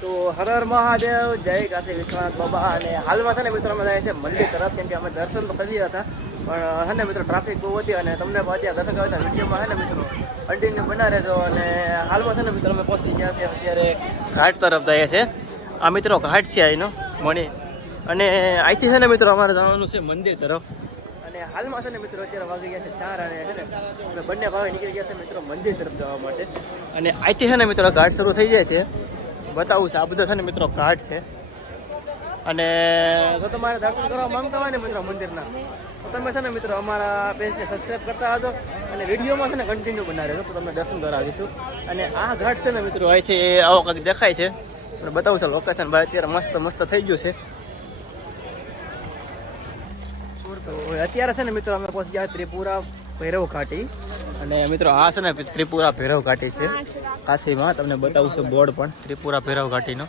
તો હર હર મહાદેવ, જય કાશી વિશ્વનાથ બાબા. અને હાલમાં છે ને મિત્રો અમે જાય છે મંદિર તરફ, કેમ કે અમે દર્શન તો કરી રહ્યા હતા, પણ છે ને મિત્રો ટ્રાફિક બહુ હતી અને તમને અત્યારે દર્શન કરતા વિડીયોમાં છે ને મિત્રો કન્ટિન્યુ બના રહેજો. અને હાલમાં છે ને મિત્રો અમે પહોંચી ગયા છે અત્યારે ઘાટ તરફ જઈએ છે. આ મિત્રો ઘાટ છે અહીંનો મણી, અને અહીંથી છે ને મિત્રો અમારે જવાનું છે મંદિર તરફ. અને હાલમાં છે ને મિત્રો અત્યારે વાગી ગયા છે 4 અને છે ને અમે બંને ભાવે નીકળી ગયા છે મિત્રો મંદિર તરફ જવા માટે. અને અહીંથી છે ને મિત્રો ઘાટ શરૂ થઈ જાય છે. બતાવું છે આ બધા છે ને મિત્રો ઘાટ છે. અને જો તમારે દર્શન કરવા માંગતા હોય ને મિત્રો મંદિરના, તો તમે છે ને મિત્રો અમારા પેજને સબસ્ક્રાઈબ કરતા આવજો અને વિડીયોમાં છે ને કન્ટિન્યુ બનાવી રહેજો, તો તમને દર્શન કરાવીશું. અને આ ઘાટ છે ને મિત્રો અહીંથી આવો કંઈક દેખાય છે, પણ બતાવું છે લોકેશન ભાઈ અત્યારે મસ્ત થઈ ગયું છે. તો અત્યારે છે ને મિત્રો અમે પહોંચી ગયા ત્રિપુરા ભૈરવ ઘાટી. અને મિત્રો આ છે ને ત્રિપુરા ભૈરવ ઘાટી છે કાશીમાં. તમને બતાવું છું બોર્ડ પણ ત્રિપુરા ભૈરવ ઘાટીનો.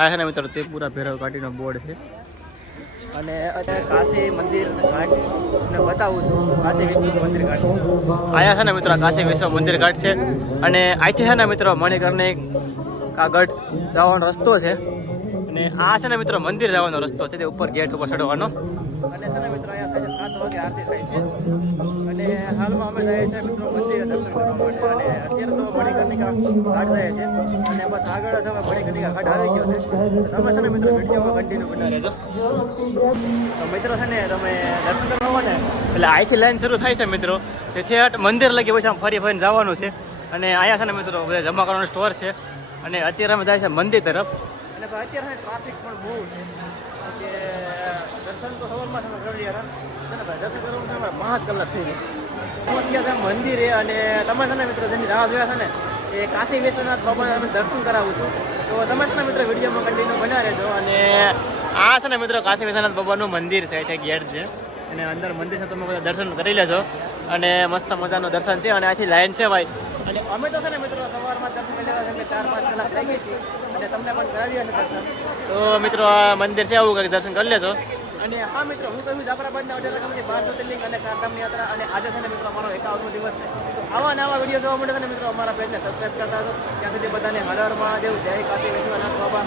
આ છે ને મિત્રો ત્રિપુરા ભૈરવ ઘાટીનો બોર્ડ છે. અને અત્યારે કાશી મંદિર ઘાટ ને બતાવું છું, કાશી વિશ્વ મંદિર ઘાટ. આયા છે ને મિત્રો કાશી વિશ્વ મંદિર ઘાટ છે. અને અહીંથી છે ને મિત્રો મણિકર્ણિક કાગળ જવાનો રસ્તો છે. અને આ છે ને મિત્રો મંદિર જવાનો રસ્તો છે, તે ઉપર ગેટ ઉપર ચડવાનો. અને છે ને મિત્રો અહીંયા 7 વાગે આરતી થાય છે. અને હાલમાં અમે જઈએ છીએ મિત્રો મંદિરે દર્શન કરવા માટે. અને અત્યારે તો મણિકર્ણિકા ઘાટ જાય છે, અને બસ આગળ જ હવે મણિકર્ણિકા ઘાટ આવી ગયો છે. તમે છે ને મિત્રો વિડીયોમાં કન્ટિન્યુ બનાવી રહેજો. તો મિત્રો છે ને તમે દર્શન કરવા આવો ને એટલે અહીંથી લાઈન શરૂ થાય છે મિત્રો, તેથી મંદિર લગી પછી આમ ફરી ફરીને જવાનું છે. અને અહીંયા છે ને મિત્રો જમા કરવાનો સ્ટોર છે. અને અત્યારે અમે જાય છે મંદિર તરફ. અને અત્યારે ટ્રાફિક પણ બહુ છે, કે દર્શન તો સવારમાં તમે કરી રહ્યા છે ને ભાઈ, દર્શન કરવાનું છે અમારે 5 કલાક થઈ ગઈ. પહોંચી ગયા છે મંદિરે. અને તમે છે ને મિત્રો જેની રાહ જોયા છે ને એ કાશી વિશ્વનાથ બાબાને અમે દર્શન કરાવું છું, તો તમે છે ને મિત્રો વિડીયોમાં કન્ટિન્યુ બના રહેજો. અને આ છે ને મિત્રો કાશી વિશ્વનાથ બાબાનું મંદિર છે, એટલે ગેટ છે. અને અંદર મંદિર છે, તમે બધા દર્શન કરી લેજો. અને મસ્ત મજાનું દર્શન છે. અને આથી લાઈન છે ભાઈ. અને અમે તો છે ને મિત્રો સવારમાં દર્શન કરી લેવા, કેમ કે 4-5 કલાક થઈ ગઈ છે. અને તમને પણ કરાવી છે દર્શન. તો મિત્રો આ મંદિર છે, આવું કંઈક દર્શન કરી લેજો. અને હા મિત્રો હું કહ્યું જાફરાબાદના 18 12 જ્યોતિર્લિંગ અને 4 ધામની યાત્રા. અને આજે છે ને મિત્રો અમારો 51મો દિવસ છે. તો આવા નવા વિડીયો જોવા માટે છે ને મિત્રો અમારા પેજને સબસ્ક્રાઈબ કરતા હતો. ત્યાં સુધી બધાને હર હર મહાદેવ, જય કાશી વિશ્વનાથ બાબા.